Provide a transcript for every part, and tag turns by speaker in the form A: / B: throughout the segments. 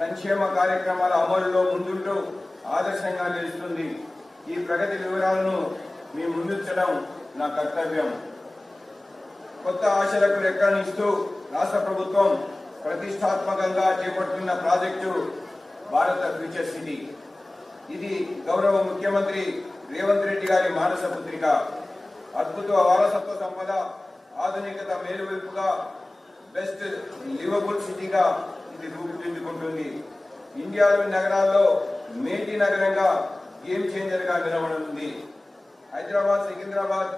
A: సంక్షేమ కార్యక్రమాల అమలులో ముందుంటూ ఆదర్శంగా నిలుస్తుంది. ఈ ప్రగతి వివరాలను మీ ముందుంచడం నా కర్తవ్యం. కొత్త ఆశలకు రెక్కనిస్తూ రాష్ట్ర ప్రభుత్వం ప్రతిష్టాత్మకంగా చేపడుతున్న ప్రాజెక్టు భారత ఫ్యూచర్ సిటీ. ఇది గౌరవ ముఖ్యమంత్రి రేవంత్ రెడ్డి గారి మానస పుత్రిక. అద్భుత వారసత్వ సంపద ఆధునికత మేలువైపుగా బెస్ట్ లివబుల్ సిటీగా ఇది రూపు ఇండియాలోని నగరాల్లో మేటి నగరంగా గేమ్ చేంజర్గా నిలబడుతుంది? హైదరాబాద్ సికింద్రాబాద్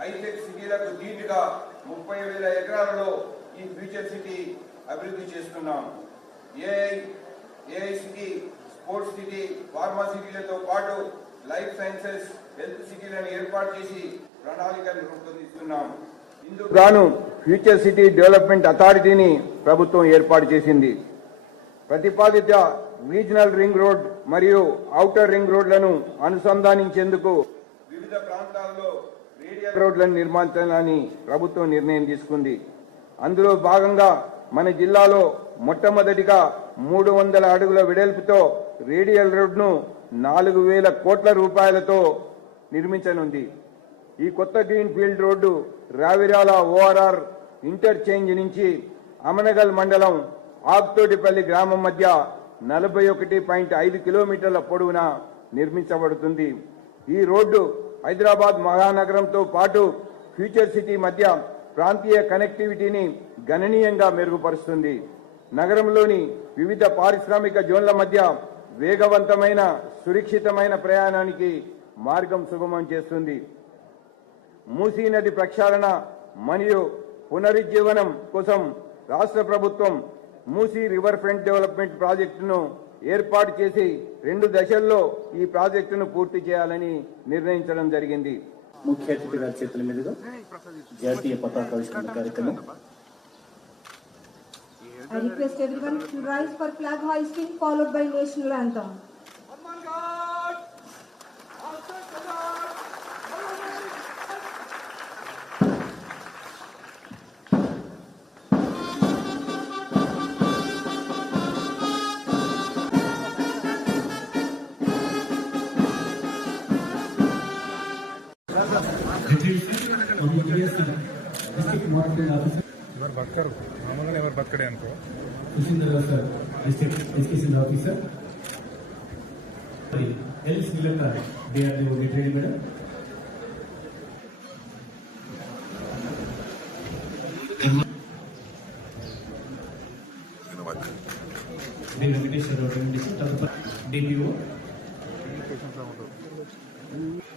A: హైటెక్ సిటీలకు ధీటుగా ముప్పై వేల ఎకరాలలో ఈ ఫ్యూచర్ సిటీ అభివృద్ధి చేస్తున్నాం. AI AI city sports city pharma సిటీలతో పాటు లైఫ్ సైన్సెస్ హెల్త్ సిటీలను ఏర్పాటు చేసి ప్రణాళికను రూపొందిస్తున్నాం. ఇందుకు గాను ఫ్యూచర్ సిటీ డెవలప్మెంట్ అథారిటీని ప్రభుత్వం ఏర్పాటు చేసింది. ప్రతిపాదిత రీజనల్ రింగ్ రోడ్ మరియు ఔటర్ రింగ్ రోడ్లను అనుసంధానించేందుకు వివిధ ప్రాంతాల్లో రేడియల్ రోడ్లను నిర్మించాలని ప్రభుత్వం నిర్ణయం తీసుకుంది. అందులో భాగంగా మన జిల్లాలో మొట్టమొదటిగా మూడు వందల అడుగుల వెడల్పుతో రేడియల్ రోడ్ను నాలుగు వేల కోట్ల రూపాయలతో నిర్మించనుంది. ఈ కొత్త green field road Ravirala ORR interchange నుంచి అమనగల్ మండలం ఆప్తోటిపల్లి గ్రామం మధ్య నలభై ఒకటి పాయింట్ ఐదు కిలోమీటర్ల పొడవున నిర్మించబడుతుంది. ఈ రోడ్డు హైదరాబాద్ మహానగరంతో పాటు ఫ్యూచర్ సిటీ మధ్య ప్రాంతీయ కనెక్టివిటీని గణనీయంగా మెరుగుపరుస్తుంది. నగరంలోని వివిధ పారిశ్రామిక జోన్ల మధ్య వేగవంతమైన సురక్షితమైన ప్రయాణానికి మార్గం సుగమం చేస్తుంది. మూసీ నది ప్రక్షాళన మరియు పునరుజ్జీవనం కోసం రాష్ట్ర ప్రభుత్వం మూసీ రివర్ ఫ్రంట్ డెవలప్మెంట్ ప్రాజెక్టును ఏర్పాటు చేసి రెండు దశల్లో ఈ ప్రాజెక్టును పూర్తి చేయాలని నిర్ణయించడం జరిగింది
B: ముఖ్య అతిథి గారి చేతుల మీదుగా జాతీయ పతాకావిష్కరణ కార్యక్రమం
C: I request everyone to rise for flag hoisting followed by national anthem.
D: ఎవరు బతకరు మామూలుగా ఎవరు బతకడే అనుకో
B: Sushindra sir district education officer L Sri Lanka DRDO retired madam D Venkateshwara తదుపరి డిపిఓ డిస్ట్రిక్ట్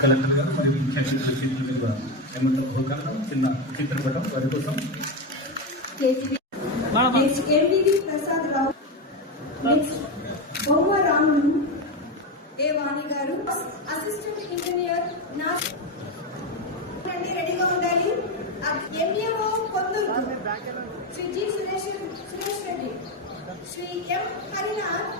B: కలెక్టర్ గారు మరియు ముఖ్య అతిథుల చేతుల మీద చిన్న చిత్రపటం వారి కోసం.
C: బొమ్మ రాములు ఏ వాణి గారు అసిస్టెంట్ ఇంజనీర్ నా రెడీగా ఉండాలి. ఎంఏఓ కొందరు శ్రీ జి సురేష్ సురేష్ రెడ్డి శ్రీ ఎం హరినాథ్